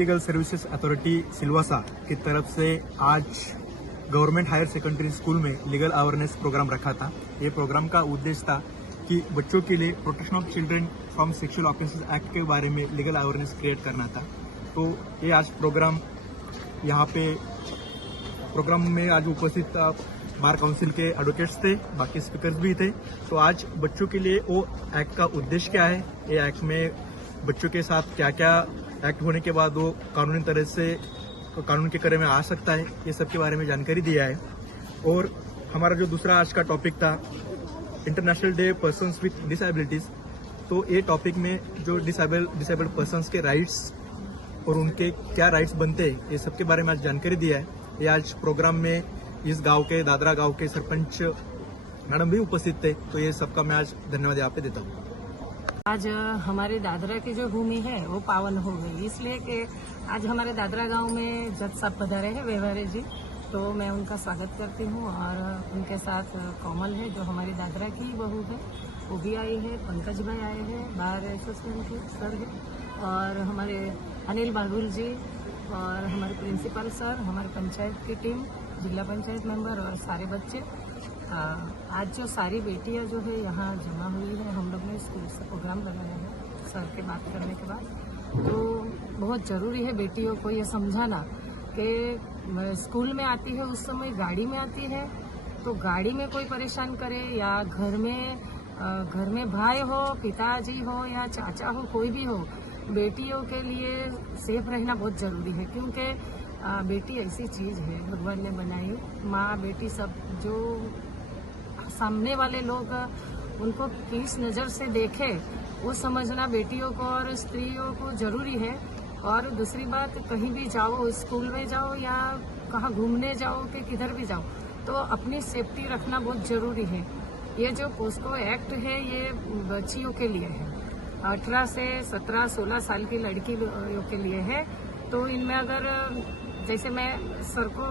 Legal services authority Silvassa की तरफ से आज गवर्नमेंट हायर सेकेंडरी स्कूल में लीगल अवेयरनेस प्रोग्राम रखा था। ये प्रोग्राम का उद्देश्य था कि बच्चों के लिए protection of children from sexual offences act के बारे में लीगल अवेयरनेस क्रिएट करना था। तो ये आज प्रोग्राम यहाँ पे प्रोग्राम में आज उपस्थित बार काउंसिल के एडवोकेट्स थे, बाकी स्पीकर्स भी थे। तो आज बच्चों के लिए वो एक्ट का उद्देश्य क्या है, ये एक्ट में बच्चों के साथ क्या क्या एक्ट होने के बाद वो कानूनी तरह से कानून के करे में आ सकता है, ये सब के बारे में जानकारी दिया है। और हमारा जो दूसरा आज का टॉपिक था international day persons with disabilities, तो ये टॉपिक में जो डिसेबल्ड पर्सन्स के राइट्स और उनके क्या राइट्स बनते हैं, ये सब के बारे में आज जानकारी दिया है। ये आज प्रोग्राम में इस गांव के दादरा गांव के सरपंच मैडम भी उपस्थित थे, तो ये सबका मैं आज धन्यवाद यहाँ पे देता हूँ। आज हमारे दादरा की जो भूमि है वो पावन हो गई, इसलिए कि आज हमारे दादरा गांव में जज साहब पधारे हैं व्यवहारे जी, तो मैं उनका स्वागत करती हूँ। और उनके साथ कोमल है जो हमारी दादरा की बहू है, वो भी आई है, पंकज भाई आए हैं, बार एसोसिएशन के सर है, और हमारे अनिल बागुल जी और हमारे प्रिंसिपल सर, हमारे पंचायत की टीम, जिला पंचायत मेंबर और सारे बच्चे। आज जो सारी बेटियां जो है यहाँ जमा हुई है, हम लोग ने स्कूल से प्रोग्राम लगाया है सर के बात करने के बाद। तो बहुत ज़रूरी है बेटियों को ये समझाना कि स्कूल में आती है उस समय गाड़ी में आती है, तो गाड़ी में कोई परेशान करे या घर में भाई हो, पिताजी हो या चाचा हो, कोई भी हो, बेटियों के लिए सेफ रहना बहुत ज़रूरी है। क्योंकि बेटी ऐसी चीज़ है भगवान ने बनाई, माँ बेटी सब, जो सामने वाले लोग उनको किस नज़र से देखे वो समझना बेटियों को और स्त्रियों को ज़रूरी है। और दूसरी बात, कहीं भी जाओ, स्कूल में जाओ या कहाँ घूमने जाओ कि किधर भी जाओ, तो अपनी सेफ्टी रखना बहुत ज़रूरी है। ये जो पोस्को एक्ट है ये बच्चियों के लिए है, 18 से 17, 16 साल की लड़कियों के लिए है। तो इनमें अगर जैसे मैं सर को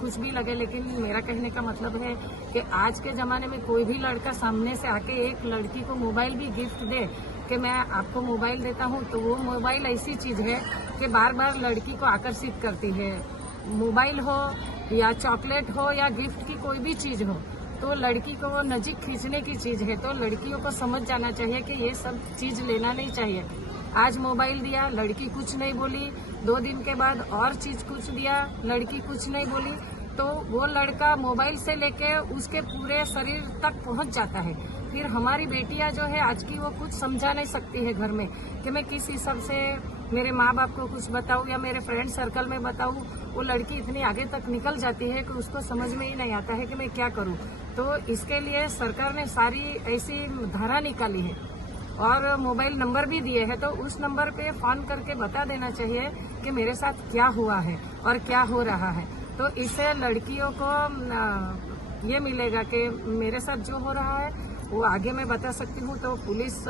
कुछ भी लगे, लेकिन मेरा कहने का मतलब है कि आज के ज़माने में कोई भी लड़का सामने से आके एक लड़की को मोबाइल भी गिफ्ट दे कि मैं आपको मोबाइल देता हूँ, तो वो मोबाइल ऐसी चीज़ है कि बार बार लड़की को आकर्षित करती है। मोबाइल हो या चॉकलेट हो या गिफ्ट की कोई भी चीज़ हो, तो लड़की को वो नजीक खींचने की चीज़ है। तो लड़कियों को समझ जाना चाहिए कि ये सब चीज़ लेना नहीं चाहिए। आज मोबाइल दिया, लड़की कुछ नहीं बोली, 2 दिन के बाद और चीज़ कुछ दिया, लड़की कुछ नहीं बोली, तो वो लड़का मोबाइल से लेके उसके पूरे शरीर तक पहुंच जाता है। फिर हमारी बेटियां जो है आज की, वो कुछ समझा नहीं सकती है घर में कि मैं किस हिसाब से मेरे माँ बाप को कुछ बताऊं या मेरे फ्रेंड सर्कल में बताऊं। वो लड़की इतनी आगे तक निकल जाती है कि उसको समझ में ही नहीं आता है कि मैं क्या करूं। तो इसके लिए सरकार ने सारी ऐसी धारा निकाली है और मोबाइल नंबर भी दिए हैं, तो उस नंबर पे फोन करके बता देना चाहिए कि मेरे साथ क्या हुआ है और क्या हो रहा है। तो इससे लड़कियों को ये मिलेगा कि मेरे साथ जो हो रहा है वो आगे मैं बता सकती हूँ। तो पुलिस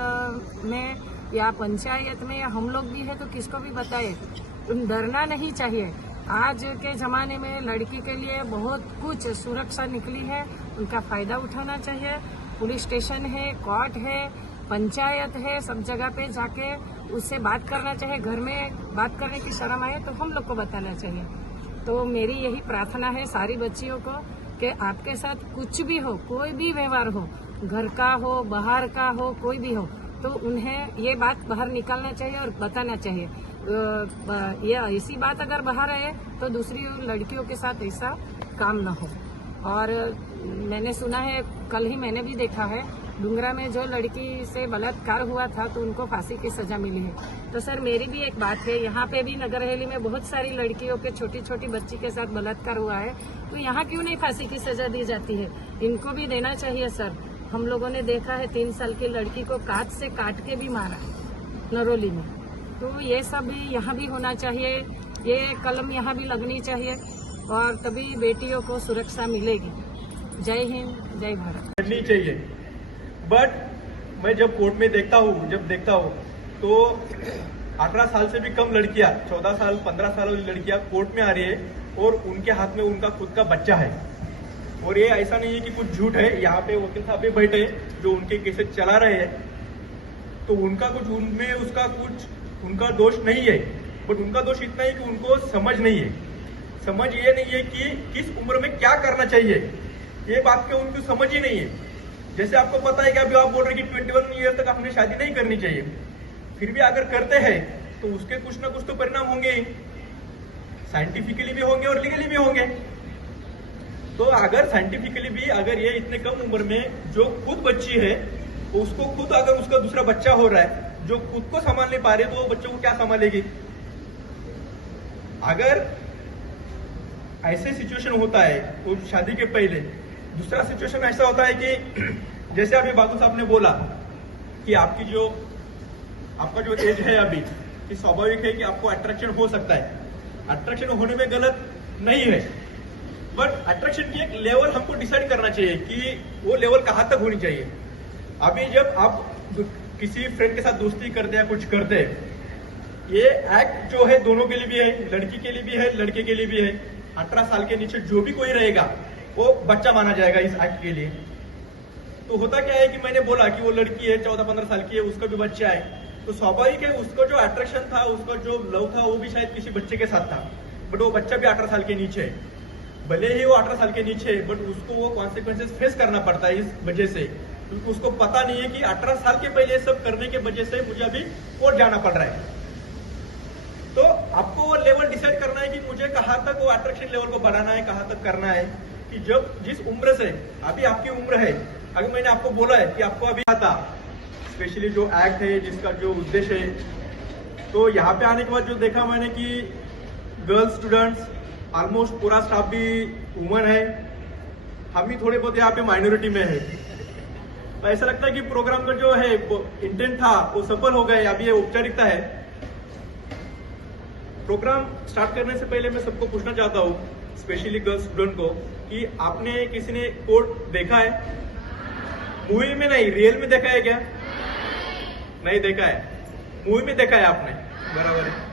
में या पंचायत में या हम लोग भी है तो किसको भी बताए, डरना नहीं चाहिए। आज के ज़माने में लड़की के लिए बहुत कुछ सुरक्षा निकली है, उनका फ़ायदा उठाना चाहिए। पुलिस स्टेशन है, कोर्ट है, पंचायत है, सब जगह पे जाके उससे बात करना चाहिए। घर में बात करने की शर्म आए तो हम लोग को बताना चाहिए। तो मेरी यही प्रार्थना है सारी बच्चियों को कि आपके साथ कुछ भी हो, कोई भी व्यवहार हो, घर का हो, बाहर का हो, कोई भी हो, तो उन्हें ये बात बाहर निकालना चाहिए और बताना चाहिए। ये ऐसी बात अगर बाहर आए तो दूसरी लड़कियों के साथ ऐसा काम ना हो। और मैंने सुना है, कल ही मैंने भी देखा है, डुंगरा में जो लड़की से बलात्कार हुआ था तो उनको फांसी की सजा मिली है। तो सर मेरी भी एक बात है, यहाँ पे भी नगर हवेली में बहुत सारी लड़कियों के, छोटी छोटी बच्ची के साथ बलात्कार हुआ है, तो यहाँ क्यों नहीं फांसी की सजा दी जाती है? इनको भी देना चाहिए सर। हम लोगों ने देखा है 3 साल की लड़की को काट से काट के भी मारा नरोली में। तो ये सब यहाँ भी होना चाहिए, ये कलम यहाँ भी लगनी चाहिए और तभी बेटियों को सुरक्षा मिलेगी। जय हिंद, जय भारत। करनी चाहिए, बट मैं जब कोर्ट में देखता हूँ तो 18 साल से भी कम लड़कियां, 14 साल 15 साल वाली लड़कियां कोर्ट में आ रही है और उनके हाथ में उनका खुद का बच्चा है। और ये ऐसा नहीं है कि कुछ झूठ है, यहाँ पे वकील साहब भी बैठे जो उनके केसेस चला रहे हैं, तो उनका कुछ उनमें उसका कुछ उनका दोष नहीं है। बट उनका दोष इतना है कि उनको समझ नहीं है। समझ ये नहीं है कि किस उम्र में क्या करना चाहिए, ये बात की उनको समझ ही नहीं है। जैसे आपको पता है कि अभी आप बोल रहे हैं कि 21 ईयर तक आपने शादी नहीं करनी चाहिए, फिर भी अगर करते हैं तो उसके कुछ ना कुछ तो परिणाम होंगे ही, साइंटिफिकली भी होंगे और लीगली भी होंगे। तो अगर साइंटिफिकली भी अगर ये इतने कम उम्र में जो खुद बच्ची है उसको खुद अगर उसका दूसरा बच्चा हो रहा है जो खुद को संभाल नहीं पा रही, तो वो बच्चों को क्या संभालेगी? अगर ऐसे सिचुएशन होता है वो शादी के पहले, दूसरा सिचुएशन ऐसा होता है कि जैसे अभी बाबू साहब ने बोला कि आपका जो एज है अभी, कि स्वाभाविक है कि आपको अट्रैक्शन हो सकता है। अट्रैक्शन होने में गलत नहीं है, बट अट्रैक्शन की एक लेवल हमको डिसाइड करना चाहिए कि वो लेवल कहां तक होनी चाहिए। अभी जब आप किसी फ्रेंड के साथ दोस्ती करते हैं, कुछ करते हैं, ये एक्ट जो है दोनों के लिए भी है, लड़की के लिए भी है, लड़के के लिए भी है। 18 साल के नीचे जो भी कोई रहेगा वो बच्चा माना जाएगा इस एक्ट के लिए। तो होता क्या है कि मैंने बोला कि वो लड़की है 14-15 साल की है, उसका भी बच्चा है, तो स्वाभाविक है उसको जो अट्रैक्शन था, उसका जो लव था, वो भी शायद किसी बच्चे के साथ था, बट वो बच्चा भी 18 साल के नीचे है। भले ही वो 18 साल के नीचे है, बट उसको वो कॉन्सिक्वेंसेस फेस करना पड़ता है इस वजह से, क्योंकि उसको पता नहीं है कि 18 साल के पहले सब करने के वजह से मुझे अभी कोर्ट जाना पड़ रहा है। तो आपको वो लेवल डिसाइड करना है कि मुझे कहां तक वो अट्रैक्शन लेवल को बढ़ाना है, कहां तक करना है, कि जब जिस उम्र से अभी आपकी उम्र है, अगर मैंने आपको बोला है कि आपको अभी आता स्पेशली जो एक्ट है जिसका जो उद्देश्य है, तो यहाँ पे आने के बाद जो देखा मैंने कि गर्ल्स स्टूडेंट्स ऑलमोस्ट पूरा स्टाफ भी वुमन है, हम भी थोड़े बहुत यहाँ पे माइनॉरिटी में है। तो ऐसा लगता है कि प्रोग्राम का जो है इंटेंट था वो सफल हो गया, अभी ये औपचारिकता है। प्रोग्राम स्टार्ट करने से पहले मैं सबको पूछना चाहता हूँ, स्पेशली गर्ल्स स्टूडेंट को, कि आपने किसी ने कोर्ट देखा है? मूवी में नहीं, रियल में देखा है क्या? नहीं देखा है, मूवी में देखा है आपने, बराबर है।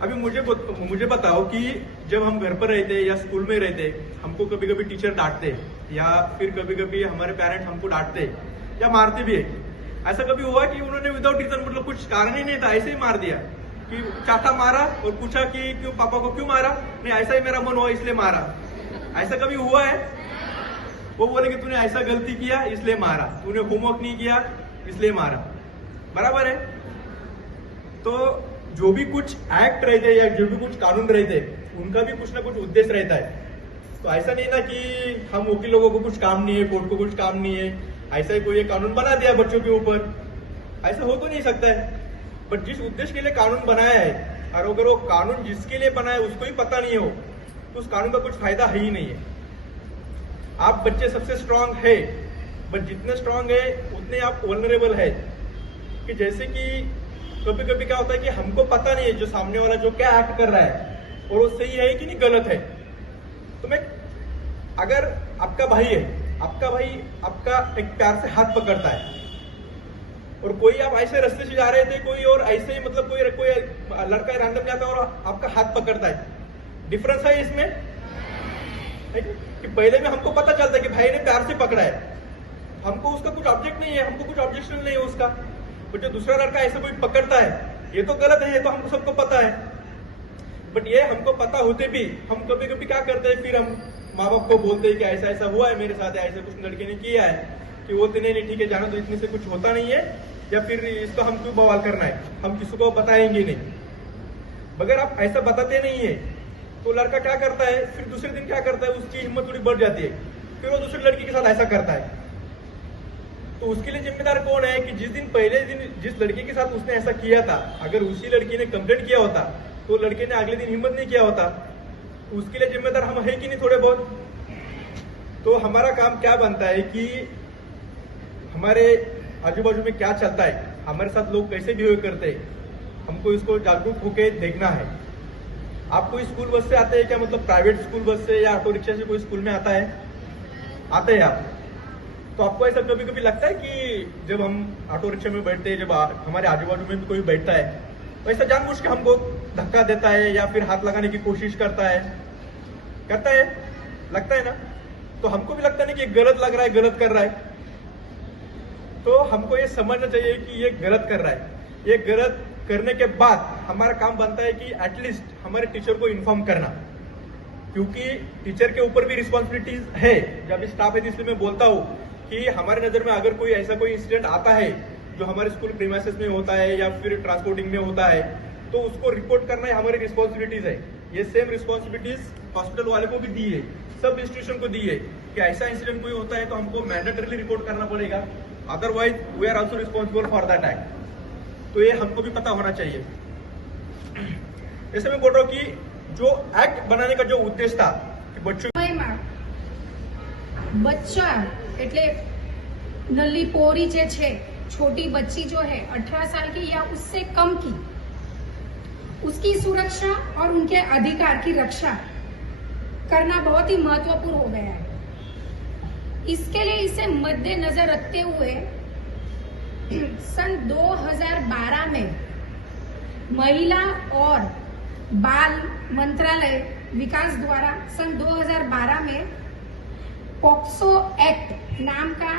अभी मुझे बताओ कि जब हम घर पर रहते या स्कूल में रहते, हमको कभी कभी टीचर डांटते या फिर कभी कभी हमारे पेरेंट्स हमको डांटते या मारते भी है। ऐसा कभी हुआ कि उन्होंने विदाउट रीजन, मतलब कुछ कारण ही नहीं था, ऐसे ही मार दिया, कि चाटा मारा और पूछा कि क्यों पापा को क्यों मारा? नहीं, ऐसा ही मेरा मन हुआ इसलिए मारा। ऐसा कभी हुआ है? वो बोलेंगे तूने ऐसा गलती किया इसलिए मारा, तूने होमवर्क नहीं किया इसलिए मारा, बराबर है। तो जो भी कुछ एक्ट रहते हैं या जो भी कुछ कानून रहते हैं, उनका भी कुछ ना कुछ उद्देश्य रहता है। तो ऐसा नहीं ना कि हम वकील लोगों को कुछ काम नहीं है, कोर्ट को कुछ काम नहीं है, ऐसा ही कोई एक कानून बना दिया बच्चों के ऊपर, ऐसा हो तो नहीं सकता है। बट जिस उद्देश्य के लिए कानून बनाया है, और अगर वो कानून जिसके लिए बना है उसको ही पता नहीं हो, तो उस कानून का कुछ फायदा है ही नहीं है। आप बच्चे सबसे स्ट्रांग है, बट जितने स्ट्रांग है उतने आप वल्नरेबल है। कि जैसे कि कभी कभी क्या होता है कि हमको पता नहीं है जो सामने वाला जो क्या एक्ट कर रहा है और वो सही है कि नहीं गलत है। तो मैं, अगर आपका भाई है, आपका भाई आपका एक प्यार से हाथ पकड़ता है, और कोई आप ऐसे रास्ते से जा रहे थे, कोई और ऐसे ही मतलब कोई लड़का रैंडम जाता है और आपका हाथ पकड़ता है, डिफरेंस है इसमें? कि पहले में हमको पता चलता है कि भाई ने प्यार से पकड़ा है, हमको उसका कुछ ऑब्जेक्ट नहीं है, हमको कुछ ऑब्जेक्शन नहीं है उसका। बट जो दूसरा लड़का ऐसे कोई पकड़ता है, ये तो गलत है, ये तो हमको सबको पता है। बट ये हमको पता होते भी हम कभी कभी क्या करते हैं, फिर हम माँ बाप को बोलते हैं कि ऐसा ऐसा हुआ है मेरे साथ, ऐसा कुछ लड़के ने किया है, कि वो तो नहीं ठीक है, जाना तो इतने से कुछ होता नहीं है, या फिर इसको हम क्यों बवाल करना है, हम किसी को बताएंगे नहीं। मगर आप ऐसा बताते नहीं है तो लड़का क्या करता है, फिर दूसरे दिन क्या करता है, उसकी हिम्मत थोड़ी बढ़ जाती है, फिर वो दूसरी लड़की के साथ ऐसा करता है। तो उसके लिए जिम्मेदार कौन है? कि जिस दिन पहले दिन जिस लड़की के साथ उसने ऐसा किया था, अगर उसी लड़की ने कंप्लेंट किया होता तो लड़के ने अगले दिन हिम्मत नहीं किया होता, तो उसके लिए जिम्मेदार हम है कि नहीं थोड़े बहुत? तो हमारा काम क्या बनता है कि हमारे आजू बाजू में क्या चलता है, हमारे साथ लोग कैसे बिहेव करते हैं, हमको इसको जागरूक होकर देखना है। आप कोई स्कूल बस से आते हैं क्या? मतलब प्राइवेट स्कूल बस से या ऑटो रिक्शा से कोई स्कूल में आता है? आते हैं आप? तो आपको ऐसा कभी कभी लगता है कि जब हम ऑटो रिक्शा में बैठते हैं, जब हमारे आजू बाजू में भी कोई बैठता है, तो ऐसा जानबूझ के हमको धक्का देता है या फिर हाथ लगाने की कोशिश करता है, लगता है ना? तो हमको भी लगता नहीं कि गलत लग रहा है, गलत कर रहा है। तो हमको ये समझना चाहिए कि ये गलत कर रहा है, ये गलत करने के बाद हमारा काम बनता है कि एटलीस्ट हमारे टीचर को इन्फॉर्म करना, क्योंकि टीचर के ऊपर भी रिस्पॉन्सिबिलिटीज है। जब स्टाफ है इसलिए मैं बोलता हूँ कि हमारे नजर में अगर कोई ऐसा कोई इंसिडेंट आता है जो हमारे स्कूल प्रीमाइसेस में होता है या फिर ट्रांसपोर्टिंग में होता है, तो उसको रिपोर्ट करना हमारी रिस्पॉन्सिबिलिटीज है। ये सेम रिस्पॉन्सिबिलिटीज हॉस्पिटल वाले को भी दी है, सब इंस्टीट्यूशन को दी है कि ऐसा इंसिडेंट कोई होता है तो हमको मैंडेटरीली रिपोर्ट करना पड़ेगा, otherwise we are also responsible for that act. तो ये हमको भी पता होना चाहिए। जैसे मैं बोल रहा हूँ कि जो एक्ट बनाने का जो उद्देश्य था कि बच्चा એટલે नल्ली पोरी જે છે, छोटी बच्ची जो है 18 साल की या उससे कम की, उसकी सुरक्षा और उनके अधिकार की रक्षा करना बहुत ही महत्वपूर्ण हो गया है। इसके लिए इसे मद्देनजर रखते हुए सन 2012 में महिला और बाल मंत्रालय विकास द्वारा सन 2012 में पॉक्सो एक्ट नाम का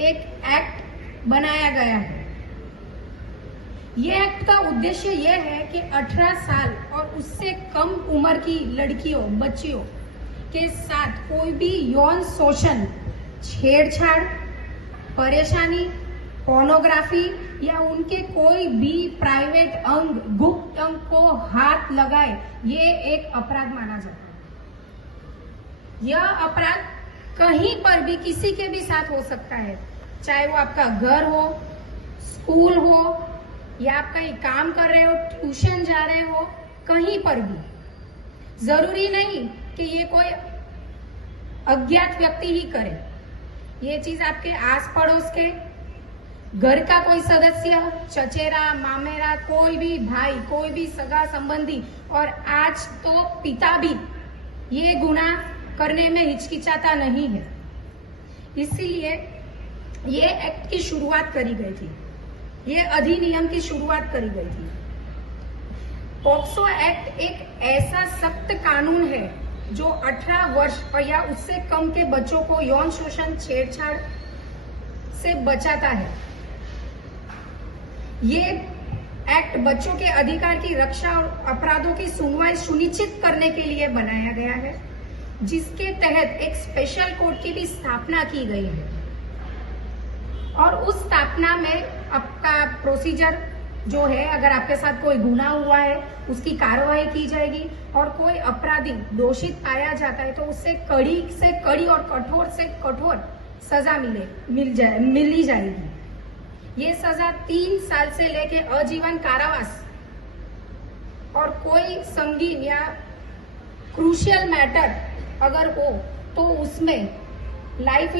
एक एक्ट बनाया गया है। ये एक्ट का उद्देश्य यह है कि 18 साल और उससे कम उम्र की लड़कियों, बच्चियों के साथ कोई भी यौन शोषण, छेड़छाड़, परेशानी, पोर्नोग्राफी या उनके कोई भी प्राइवेट अंग, गुप्त अंग को हाथ लगाए, ये एक अपराध माना जाता है। यह अपराध कहीं पर भी किसी के भी साथ हो सकता है, चाहे वो आपका घर हो, स्कूल हो, या आप कहीं काम कर रहे हो, ट्यूशन जा रहे हो, कहीं पर भी। जरूरी नहीं कि ये कोई अज्ञात व्यक्ति ही करे, ये चीज आपके आस पड़ोस के, घर का कोई सदस्य, चचेरा, मामेरा, कोई भी भाई, कोई भी सगा संबंधी, और आज तो पिता भी ये गुनाह करने में हिचकिचाता नहीं है। इसीलिए ये एक्ट की शुरुआत करी गई थी, ये अधिनियम की शुरुआत करी गई थी। पॉक्सो एक्ट एक ऐसा सख्त कानून है जो 18 वर्ष और या उससे कम के बच्चों को यौन शोषण, छेड़छाड़ से बचाता है। ये एक्ट बच्चों के अधिकार की रक्षा और अपराधों की सुनवाई सुनिश्चित करने के लिए बनाया गया है, जिसके तहत एक स्पेशल कोर्ट की भी स्थापना की गई है। और उस स्थापना में आपका प्रोसीजर जो है, अगर आपके साथ कोई गुनाह हुआ है उसकी कार्रवाई की जाएगी, और कोई अपराधी दोषित पाया जाता है तो उससे कड़ी से कड़ी और कठोर से कठोर सजा मिली जाएगी। ये सजा 3 साल से लेके आजीवन कारावास, और कोई संगीन या क्रूशियल मैटर अगर हो तो उसमें लाइफ